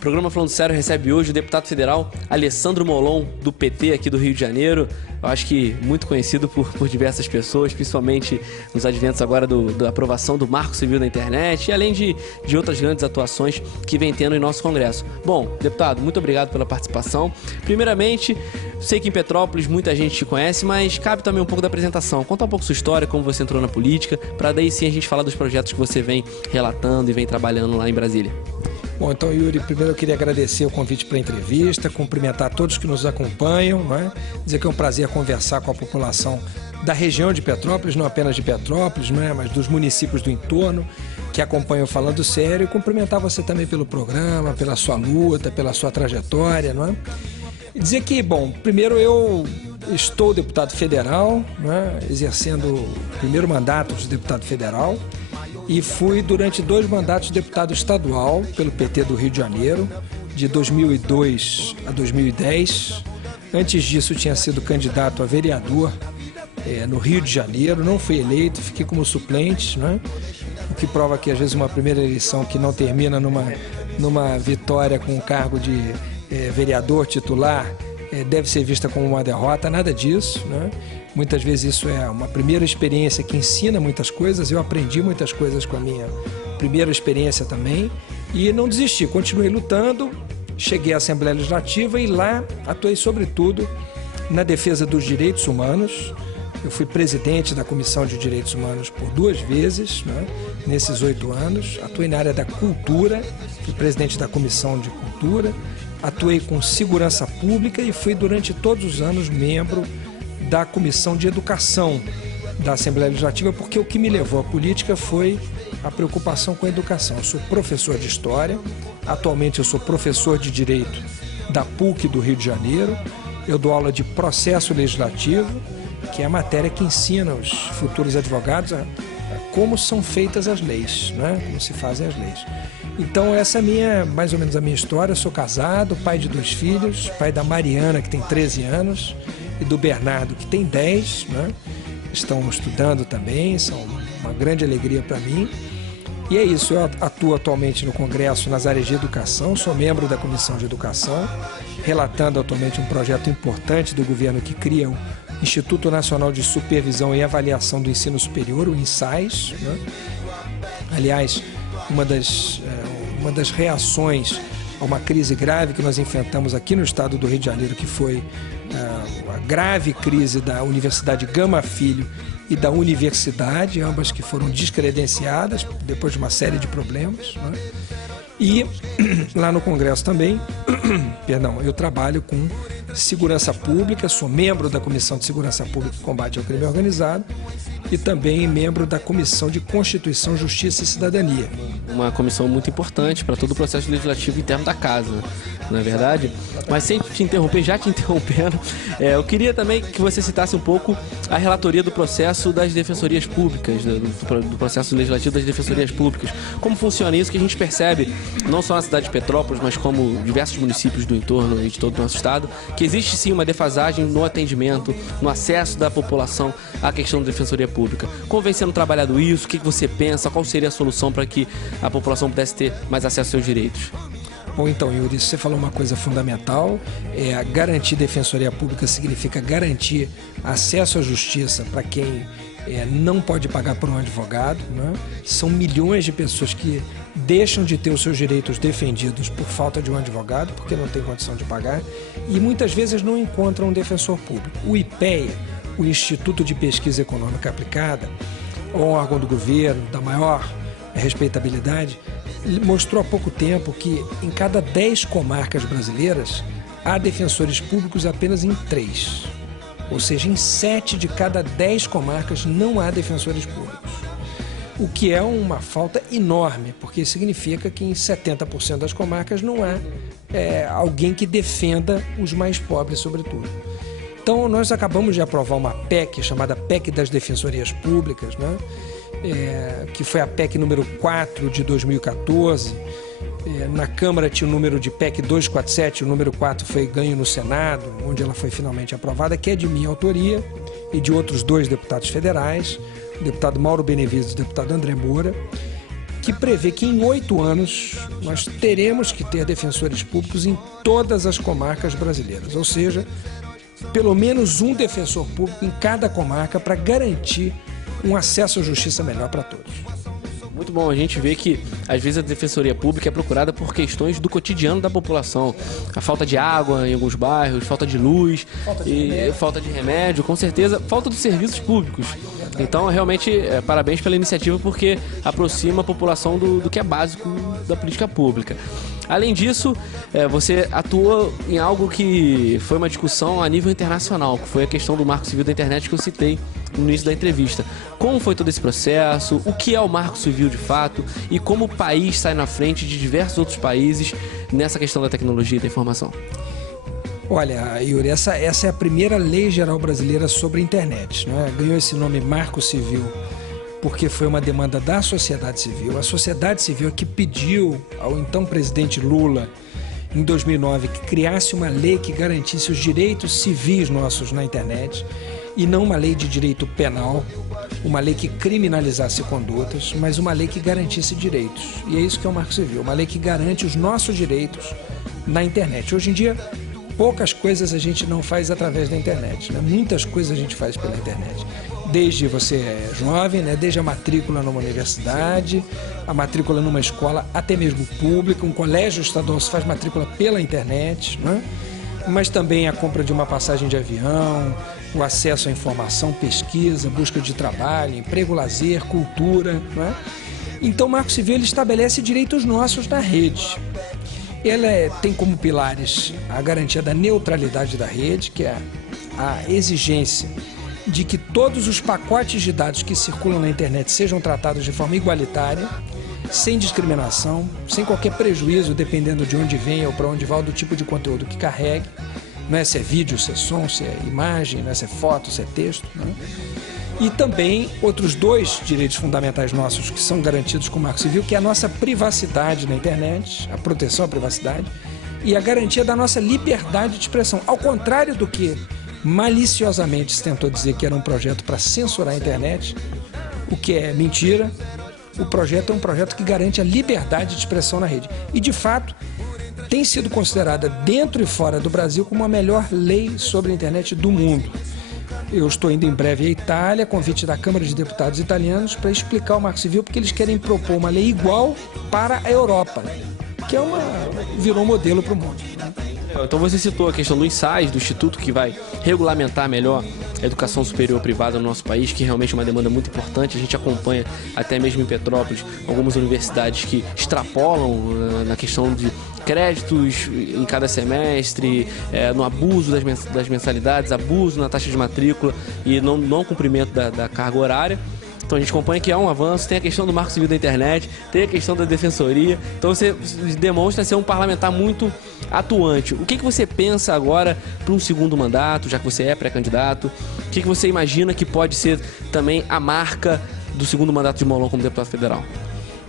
O programa Falando Sério recebe hoje o deputado federal Alessandro Molon, do PT aqui do Rio de Janeiro. Eu acho que muito conhecido por diversas pessoas, principalmente nos adventos agora da aprovação do Marco Civil da Internet e além de outras grandes atuações que vem tendo em nosso Congresso. Bom, deputado, muito obrigado pela participação. Primeiramente, sei que em Petrópolis muita gente te conhece, mas cabe também um pouco da apresentação. Conta um pouco sua história, como você entrou na política, para daí sim a gente falar dos projetos que você vem relatando e vem trabalhando lá em Brasília. Bom, então, Yuri, primeiro eu queria agradecer o convite para a entrevista, cumprimentar todos que nos acompanham, né? Dizer que é um prazer conversar com a população da região de Petrópolis, não apenas de Petrópolis, né? Mas dos municípios do entorno que acompanham Falando Sério, e cumprimentar você também pelo programa, pela sua luta, pela sua trajetória, não é? E dizer que, bom, primeiro eu estou deputado federal, né? Exercendo o primeiro mandato de deputado federal, e fui durante 2 mandatos deputado estadual pelo PT do Rio de Janeiro, de 2002 a 2010. Antes disso tinha sido candidato a vereador no Rio de Janeiro, não fui eleito, fiquei como suplente, né? O que prova que às vezes uma primeira eleição que não termina numa vitória com o cargo de vereador titular deve ser vista como uma derrota, nada disso, né? Muitas vezes isso é uma primeira experiência que ensina muitas coisas. Eu aprendi muitas coisas com a minha primeira experiência também e não desisti, continuei lutando, cheguei à Assembleia Legislativa e lá atuei sobretudo na defesa dos direitos humanos. Eu fui presidente da Comissão de Direitos Humanos por 2 vezes, né, nesses 8 anos. Atuei na área da cultura, fui presidente da Comissão de Cultura, atuei com segurança pública e fui durante todos os anos membro da Comissão de Educação da Assembleia Legislativa, porque o que me levou à política foi a preocupação com a educação. Eu sou professor de História, atualmente eu sou professor de Direito da PUC do Rio de Janeiro, eu dou aula de Processo Legislativo, que é a matéria que ensina os futuros advogados a como são feitas as leis, né? Como se fazem as leis. Então essa é mais ou menos a minha história. Eu sou casado, pai de 2 filhos, pai da Mariana, que tem 13 anos, e do Bernardo, que tem 10, né? Estão estudando também, são uma grande alegria para mim. E é isso, eu atuo atualmente no Congresso nas áreas de educação, sou membro da Comissão de Educação, relatando atualmente um projeto importante do governo que cria o Instituto Nacional de Supervisão e Avaliação do Ensino Superior, o INSAES, né? Aliás, uma das reações a uma crise grave que nós enfrentamos aqui no estado do Rio de Janeiro, que foi a grave crise da Universidade Gama Filho e da universidade, ambas que foram descredenciadas depois de uma série de problemas, né? E lá no Congresso também, eu trabalho com segurança pública, sou membro da Comissão de Segurança Pública e Combate ao Crime Organizado e também membro da Comissão de Constituição, Justiça e Cidadania. Uma comissão muito importante para todo o processo legislativo interno da casa, não é verdade? Mas sem te interromper, já te interrompendo, eu queria também que você citasse um pouco a relatoria do processo das defensorias públicas, do processo legislativo das defensorias públicas. Como funciona isso, que a gente percebe, não só na cidade de Petrópolis, mas como diversos municípios do entorno e de todo o nosso estado, que existe sim uma defasagem no atendimento, no acesso da população à questão da defensoria pública. Como vem sendo trabalhado isso? O que você pensa? Qual seria a solução para que a população pudesse ter mais acesso aos seus direitos? Bom, então, Yuri, você falou uma coisa fundamental, garantir defensoria pública significa garantir acesso à justiça para quem não pode pagar por um advogado, né? São milhões de pessoas que deixam de ter os seus direitos defendidos por falta de um advogado, porque não tem condição de pagar, e muitas vezes não encontram um defensor público. O IPEA, o Instituto de Pesquisa Econômica Aplicada, órgão do governo, da maior respeitabilidade, mostrou há pouco tempo que em cada 10 comarcas brasileiras há defensores públicos apenas em 3. Ou seja, em 7 de cada 10 comarcas não há defensores públicos. O que é uma falta enorme, porque significa que em 70% das comarcas não há alguém que defenda os mais pobres, sobretudo. Então, nós acabamos de aprovar uma PEC, chamada PEC das Defensorias Públicas, né? Que foi a PEC número 4 de 2014. Na Câmara tinha o número de PEC 247, o número 4 foi ganho no Senado, onde ela foi finalmente aprovada, que é de minha autoria e de outros 2 deputados federais, o deputado Mauro Benevides e o deputado André Moura, que que prevê que em 8 anos nós teremos que ter defensores públicos em todas as comarcas brasileiras, ou seja, pelo menos um defensor público em cada comarca para garantir um acesso à justiça melhor para todos. Muito bom, a gente vê que às vezes a defensoria pública é procurada por questões do cotidiano da população. A falta de água em alguns bairros, falta de luz, falta de remédio, com certeza, falta dos serviços públicos. Então, realmente, parabéns pela iniciativa, porque aproxima a população do que é básico da política pública. Além disso, você atua em algo que foi uma discussão a nível internacional, que foi a questão do Marco Civil da Internet que eu citei no início da entrevista. Como foi todo esse processo, o que é o Marco Civil de fato e como o país sai na frente de diversos outros países nessa questão da tecnologia e da informação? Olha, Yuri, essa é a primeira lei geral brasileira sobre a internet, né? Ganhou esse nome Marco Civil porque foi uma demanda da sociedade civil. A sociedade civil é que pediu ao então presidente Lula, em 2009, que criasse uma lei que garantisse os direitos civis nossos na internet e não uma lei de direito penal, uma lei que criminalizasse condutas, mas uma lei que garantisse direitos. E é isso que é o Marco Civil, uma lei que garante os nossos direitos na internet. Hoje em dia, poucas coisas a gente não faz através da internet, né? Muitas coisas a gente faz pela internet. Desde você é jovem, né? Desde a matrícula numa universidade, a matrícula numa escola, até mesmo pública, um colégio estadual se faz matrícula pela internet, né? Mas também a compra de uma passagem de avião, o acesso à informação, pesquisa, busca de trabalho, emprego, lazer, cultura, né? Então o Marco Civil ele estabelece direitos nossos na rede. Ela tem como pilares a garantia da neutralidade da rede, que é a exigência de que todos os pacotes de dados que circulam na internet sejam tratados de forma igualitária, sem discriminação, sem qualquer prejuízo, dependendo de onde vem ou para onde vai, do tipo de conteúdo que carregue. Não é se é vídeo, se é som, se é imagem, não é se é foto, se é texto, né? E também outros 2 direitos fundamentais nossos que são garantidos com o Marco Civil, que é a nossa privacidade na internet, a proteção à privacidade e a garantia da nossa liberdade de expressão. Ao contrário do que maliciosamente se tentou dizer que era um projeto para censurar a internet, o que é mentira. O projeto é um projeto que garante a liberdade de expressão na rede. E, de fato, tem sido considerada dentro e fora do Brasil como a melhor lei sobre a internet do mundo. Eu estou indo em breve à Itália, convite da Câmara de Deputados italianos, para explicar o Marco Civil, porque eles querem propor uma lei igual para a Europa, que virou modelo para o mundo. Então você citou a questão do INSAIS, do Instituto que vai regulamentar melhor a educação superior privada no nosso país, que realmente é uma demanda muito importante. A gente acompanha até mesmo em Petrópolis algumas universidades que extrapolam na questão de créditos em cada semestre, no abuso das mensalidades, abuso na taxa de matrícula e não cumprimento da carga horária. Então a gente acompanha que há um avanço, tem a questão do Marco Civil da internet, tem a questão da defensoria. Então você demonstra ser um parlamentar muito atuante. O que você pensa agora para um segundo mandato, já que você é pré-candidato? O que você imagina que pode ser também a marca do segundo mandato de Molon como deputado federal?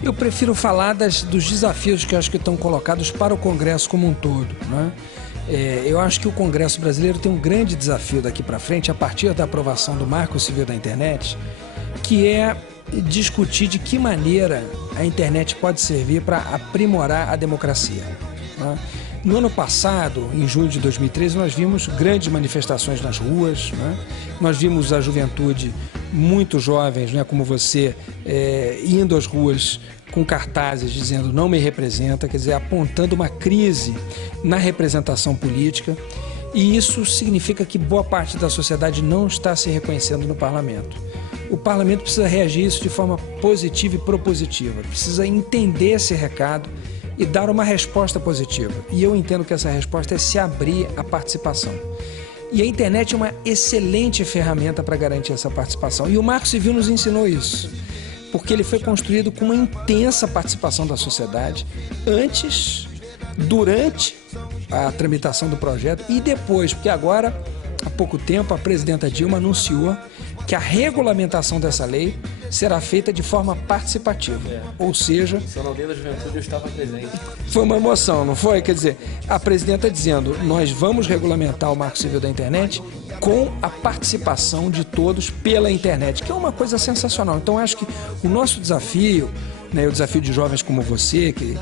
Eu prefiro falar dos desafios que eu acho que estão colocados para o Congresso como um todo, né? Eu acho que o Congresso brasileiro tem um grande desafio daqui para frente, a partir da aprovação do Marco Civil da internet, que é discutir de que maneira a internet pode servir para aprimorar a democracia, né? No ano passado, em junho de 2013, nós vimos grandes manifestações nas ruas, né? Nós vimos a juventude, muito jovens, né, como você, indo às ruas com cartazes dizendo não me representa, quer dizer, apontando uma crise na representação política. E isso significa que boa parte da sociedade não está se reconhecendo no parlamento. O parlamento precisa reagir a isso de forma positiva e propositiva, precisa entender esse recado e dar uma resposta positiva. E eu entendo que essa resposta é se abrir à participação. E a internet é uma excelente ferramenta para garantir essa participação. E o Marco Civil nos ensinou isso, porque ele foi construído com uma intensa participação da sociedade, antes, durante a tramitação do projeto e depois, porque agora, há pouco tempo, a presidenta Dilma anunciou que a regulamentação dessa lei será feita de forma participativa, ou seja... Só alguém da juventude eu estava presente. Foi uma emoção, não foi? Quer dizer, a presidenta dizendo, nós vamos regulamentar o Marco Civil da internet com a participação de todos pela internet, que é uma coisa sensacional. Então, acho que o nosso desafio né, o desafio de jovens como você, que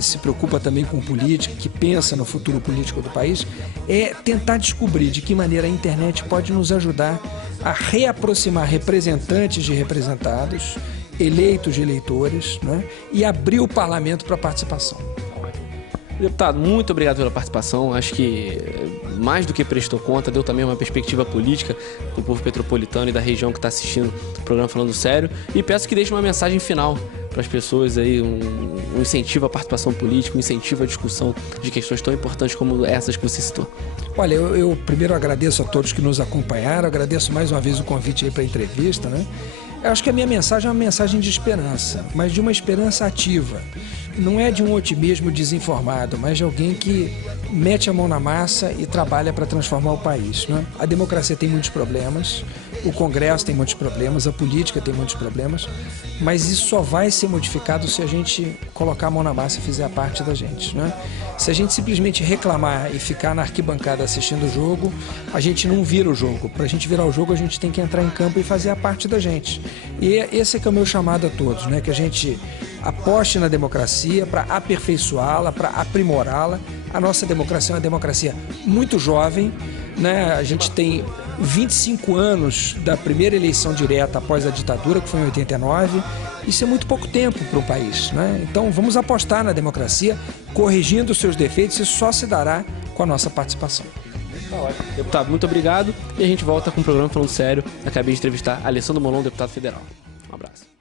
se preocupa também com política, que pensa no futuro político do país, é tentar descobrir de que maneira a internet pode nos ajudar a reaproximar representantes de representados, eleitos de eleitores, né, e abrir o parlamento para participação. Deputado, muito obrigado pela participação. Acho que mais do que prestou conta, deu também uma perspectiva política para o povo petropolitano e da região que está assistindo o programa Falando Sério. E peço que deixe uma mensagem final para as pessoas aí, um incentivo à participação política, um incentivo à discussão de questões tão importantes como essas que você citou. Olha, eu primeiro agradeço a todos que nos acompanharam, agradeço mais uma vez o convite aí para a entrevista, né? Eu acho que a minha mensagem é uma mensagem de esperança, mas de uma esperança ativa. Não é de um otimismo desinformado, mas de alguém que mete a mão na massa e trabalha para transformar o país, né? A democracia tem muitos problemas, o Congresso tem muitos problemas, a política tem muitos problemas, mas isso só vai ser modificado se a gente colocar a mão na massa e fizer a parte da gente, né? Se a gente simplesmente reclamar e ficar na arquibancada assistindo o jogo, a gente não vira o jogo. Para a gente virar o jogo, a gente tem que entrar em campo e fazer a parte da gente. E esse é que é o meu chamado a todos, né? Que a gente aposte na democracia para aperfeiçoá-la, para aprimorá-la. A nossa democracia é uma democracia muito jovem, né? A gente tem 25 anos da primeira eleição direta após a ditadura, que foi em 89. Isso é muito pouco tempo para o país, né? Então vamos apostar na democracia, corrigindo os seus defeitos, e só se dará com a nossa participação. Tá ótimo. Deputado, muito obrigado. E a gente volta com o programa Falando Sério. Acabei de entrevistar Alessandro Molon, deputado federal. Um abraço.